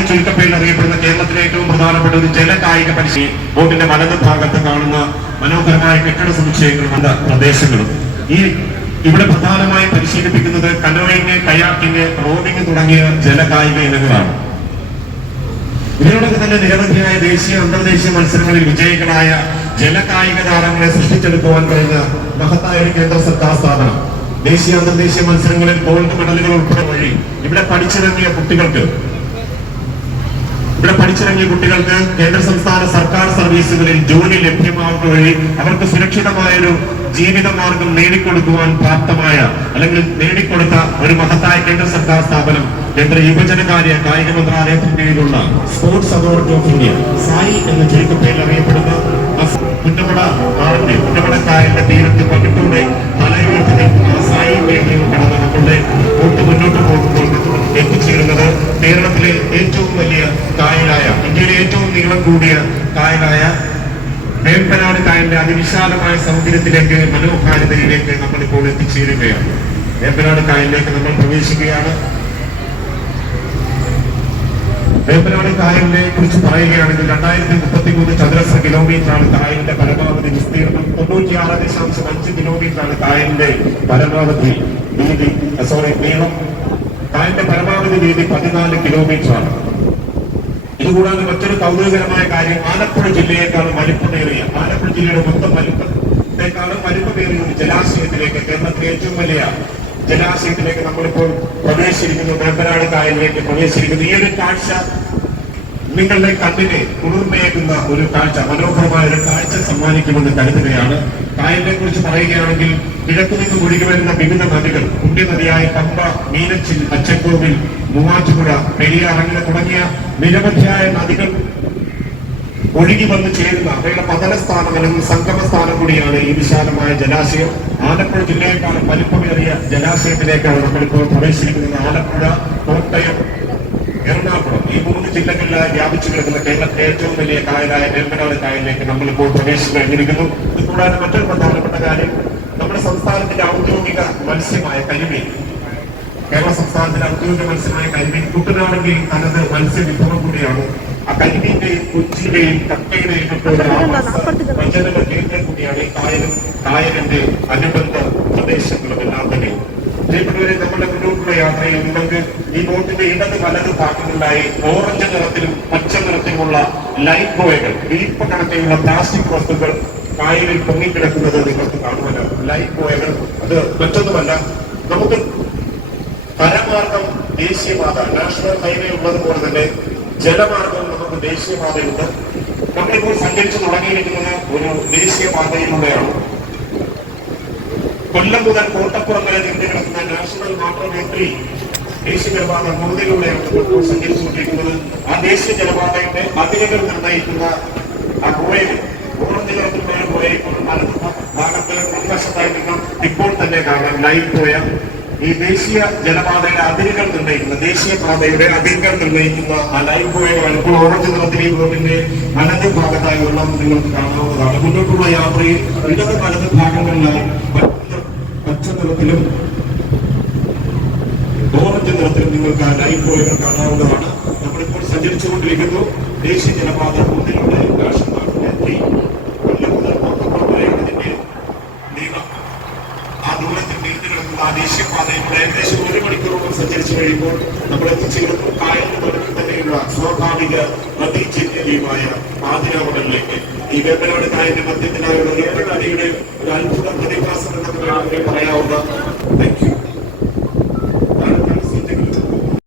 എന്ന് ചുരുക്കപ്പേരിൽ അറിയപ്പെടുന്ന കേരളത്തിലെ ഏറ്റവും പ്രധാനപ്പെട്ട ഒരു ജലകായിക പരിശീലനം ബോട്ടിന്റെ വലത് ഭാഗത്ത് കാണുന്ന മനോഹരമായ കെട്ടിട സമുച്ചയങ്ങളുമുണ്ട് പ്രദേശങ്ങളും. ഇവിടെ പ്രധാനമായി പരിശീലിപ്പിക്കുന്നത് കനോയിങ്, കയാക്കിങ്, റോവിങ് തുടങ്ങിയ ജലകായിക ഇനങ്ങളാണ്. ഇതിനോടൊക്കെ തന്നെ നിരവധിയായ ദേശീയ അന്തർദേശീയ മത്സരങ്ങളിൽ വിജയികളായ ജലകായിക താരങ്ങളെ സൃഷ്ടിച്ചെടുക്കുവാൻ കഴിഞ്ഞ മഹത്തായ ഒരു കേന്ദ്ര സർക്കാർ സ്ഥാപനം. ദേശീയ അന്തർദേശീയ മത്സരങ്ങളിൽ ഗോൾഡ് മെഡലുകൾ ഉൾപ്പെടെ വഴി ഇവിടെ പഠിച്ചിറങ്ങിയ കുട്ടികൾക്ക് കേന്ദ്ര സംസ്ഥാന സർക്കാർ സർവീസുകളിൽ ജോലി ലഭ്യമാവുക വഴി അവർക്ക് സുരക്ഷിതമായൊരു ജീവിത മാർഗം നേടിക്കൊടുക്കുവാൻ പ്രാപ്തമായ അല്ലെങ്കിൽ നേടിക്കൊടുത്ത ഒരു മഹത്തായ കേന്ദ്ര സർക്കാർ സ്ഥാപനം കേന്ദ്ര യുവജനകാര്യ കായിക മന്ത്രാലയത്തിന് കീഴിലുള്ള sports authority of India, Sai എന്ന ചുരുക്കപ്പേരിൽ അറിയപ്പെടുന്ന പുന്നമടക്കായലിന്റെ തീരത്ത് പകിട്ടൂടെ തലയുയർത്തി നിൽക്കുന്ന സായി മേഖലയിൽ കടന്നുകൊണ്ട് ബോട്ട് മുന്നോട്ട് പോകുമ്പോൾ എത്തിച്ചേരുന്നത് കേരളത്തിലെ ഏറ്റവും വലിയ കായലായ, ഇന്ത്യയിലെ ഏറ്റവും നീളം കൂടിയ കായലായ വേമ്പനാട് കായലിന്റെ അതിവിശാലമായ സൗന്ദര്യത്തിലേക്ക്, മനോഹാരിതയിലേക്ക് നമ്മളിപ്പോൾ എത്തിച്ചേരുകയാണ്. വേമ്പനാട് കായലിലേക്ക് നമ്മൾ പ്രവേശിക്കുകയാണ്. വേമ്പനാട് കായലിനെ കുറിച്ച് പറയുകയാണെങ്കിൽ 2033 ചതുരശ്ര കിലോമീറ്ററാണ് കായലിന്റെ പരമാവധി വിസ്തീർണം. 96.5 കിലോമീറ്ററാണ് കായലിന്റെ പരമാവധി നീളം. കായലിന്റെ പരമാവധി വീതി 14 കിലോമീറ്ററാണ്. ഇതുകൂടാതെ മറ്റൊരു കൗതുകകരമായ കാര്യം, ആലപ്പുഴ ജില്ലയെക്കാളും വലിപ്പമേറിയ, ആലപ്പുഴ ജില്ലയുടെ മൊത്തം വലിപ്പത്തെക്കാളും വലിപ്പമേറിയ ഒരു ജലാശയത്തിലേക്ക്, കേരളത്തിലെ ഏറ്റവും വലിയ ജലാശയത്തിലേക്ക് നമ്മളിപ്പോൾ പ്രവേശിച്ചിരിക്കുന്നു. വേമ്പനാട് കായലിലേക്ക് പ്രവേശിച്ചിരിക്കുന്നു. ഈ ഒരു കാഴ്ച നിങ്ങളുടെ കണ്ണിനെ കുളിർമയേകുന്ന ഒരു കാഴ്ച, മനോഹരമായ ഒരു കാഴ്ച സമ്മാനിക്കുമെന്ന് കരുതുകയാണ്. കായലിനെ കുറിച്ച് പറയുകയാണെങ്കിൽ കിഴക്കു നിന്ന് ഒഴുകി വരുന്ന വിവിധ നദികൾ, പുണ്യനദിയായ പമ്പ, മീനച്ചിൽ, അച്ചൻകോവിൽ, മൂവാറ്റുപുഴ, പെരിയാർ അങ്ങനെ തുടങ്ങിയ നിരവധിയായ നദികൾ ഒഴുകി വന്ന് ചേരുന്ന അവയുടെ പതനസ്ഥാനം അല്ലെങ്കിൽ സംഗമസ്ഥാനം കൂടിയാണ് ഈ വിശാലമായ ജലാശയം. ആലപ്പുഴ ജില്ലയെക്കാളും വലിപ്പമേറിയ ജലാശയത്തിലേക്കാണ് നമ്മളിപ്പോൾ പ്രവേശിക്കുന്നത്. ആലപ്പുഴ, കോട്ടയം, എറണാകുളം ഈ 3 ജില്ലകളിലായി വ്യാപിച്ചു കിടക്കുന്ന കേരളത്തിലെ ഏറ്റവും വലിയ കായലായ വേമ്പനാട് കായലിലേക്ക് നമ്മളിപ്പോൾ പ്രവേശിച്ചു കഴിഞ്ഞിരിക്കുന്നു. ഇതുകൂടാതെ മറ്റൊരു പ്രധാനപ്പെട്ട കാര്യം, നമ്മുടെ സംസ്ഥാനത്തിന്റെ ഔദ്യോഗിക മത്സ്യമായ കരിമീൻ, കേരള സംസ്ഥാനത്തിന്റെ ഔദ്യോഗിക മത്സ്യമായ കരിമീൻ കുട്ടനാടിന്റെ തനത് മത്സ്യവിഭവം കൂടിയാണ്. ആ കരിമീന്റെയും കൊച്ചിയുടെയും കക്കയുടെയും വചനങ്ങൾ കേന്ദ്രം കൂടിയാണ് ഈ കായലിന്റെ അനുബന്ധ പ്രദേശങ്ങളും എല്ലാം തന്നെ. പ്രിയപ്പെട്ടവരെ, നമ്മുടെ മുന്നോട്ടുള്ള യാത്രയിൽ നിങ്ങൾക്ക് ഈ ബോട്ടിന്റെ ഇടത് വലത് ഭാഗങ്ങളിലായി ഓറഞ്ച് നിറത്തിലും പച്ച നിറത്തിലുമുള്ള ലൈഫ് ബോയകൾ, വീപ്പ കണക്കിലുള്ള പ്ലാസ്റ്റിക് വസ്തുക്കൾ കായലിൽ പൊങ്ങിക്കിടക്കുന്നത് നിങ്ങൾക്ക് കാണുമല്ലോ. ലൈഫ് ബോയകൾ അത് മറ്റൊന്നുമല്ല, നമുക്ക് കരമാർഗം ദേശീയപാത, നാഷണൽ ഹൈവേ ഉള്ളതുപോലെ തന്നെ ജലമാർഗം നമുക്ക് ദേശീയപാതയുണ്ട്. നമ്മളിപ്പോൾ സഞ്ചരിച്ചു തുടങ്ങിയിരിക്കുന്നത് ഒരു ദേശീയപാതയിലൂടെയാണ്. കൊല്ലം മുതൽ കോട്ടപ്പുറം വരെ നീണ്ടു കിടക്കുന്ന നാഷണൽ വാട്ടർവേ 3 ദേശീയ ജലപാത 3-ലൂടെയാണ് നമ്മളിപ്പോൾ സഞ്ചരിച്ചുകൊണ്ടിരിക്കുന്നത്. ആ ദേശീയ ജലപാതയുടെ അതിരുകൾ നിർണ്ണയിക്കുന്ന ആ ഗോയൽ, ഓറഞ്ച് നിറത്തിലുള്ള ഗോയൽ ഇപ്പോൾ വലത് ഭാഗത്ത് മുൻവശത്തായി നിങ്ങൾ ഇപ്പോൾ തന്നെ കാണാം. ലൈവ് ഗോയ ഈ ദേശീയ ജലപാതയുടെ അതിരുകൾ നിർണ്ണയിക്കുന്ന, ദേശീയപാതയുടെ അതിരുകൾ നിർണ്ണയിക്കുന്ന ആ ലൈവ് ഗോയകളാണ്. ഇപ്പോൾ ഓറഞ്ച് നിറത്തിൽ ഈ ബോട്ടിന്റെ വലത് ഭാഗത്തായി വെള്ളം നിങ്ങൾക്ക് കാണാവുന്നതാണ്. മുന്നോട്ടുള്ള യാത്രയിൽ ഇടത് വലത് ഭാഗങ്ങളിലായി പച്ച നിറത്തിലും ഓറഞ്ച് നിറത്തിലും നിങ്ങൾക്ക് ആ ലൈഫ് ബോയകൾ കാണാവുന്നതാണ്. നമ്മളിപ്പോൾ സഞ്ചരിച്ചുകൊണ്ടിരിക്കുന്നു ദേശീയ ജലപാത 3-ലൂടെ നാഷണൽ വാട്ടർവേ 3. കൊല്ലം മുതൽ കോട്ടപ്പുറം വരെയുള്ളതിന്റെ നീളം, ആ ദൂരത്തിൽ നീണ്ടു കിടക്കുന്ന ആ ദേശീയപാതയിലൂടെ ഏകദേശം 1 മണിക്കൂറോളം സഞ്ചരിച്ചു കഴിയുമ്പോൾ നമ്മൾ എത്തിച്ചേരുന്നു കായലിന് നടുവിൽ തന്നെയുള്ള സ്വാഭാവിക നദീചൈതന്യമായ ആതിരാവടലിലേക്ക്. ഈ വേമ്പനാട് കായലിന്റെ മധ്യത്തിനായുള്ള 7 അടിയുടെ ഒരു അത്ഭുത പ്രതിഭാസം എന്നൊക്കെ വേണമെങ്കിൽ പറയാവുന്ന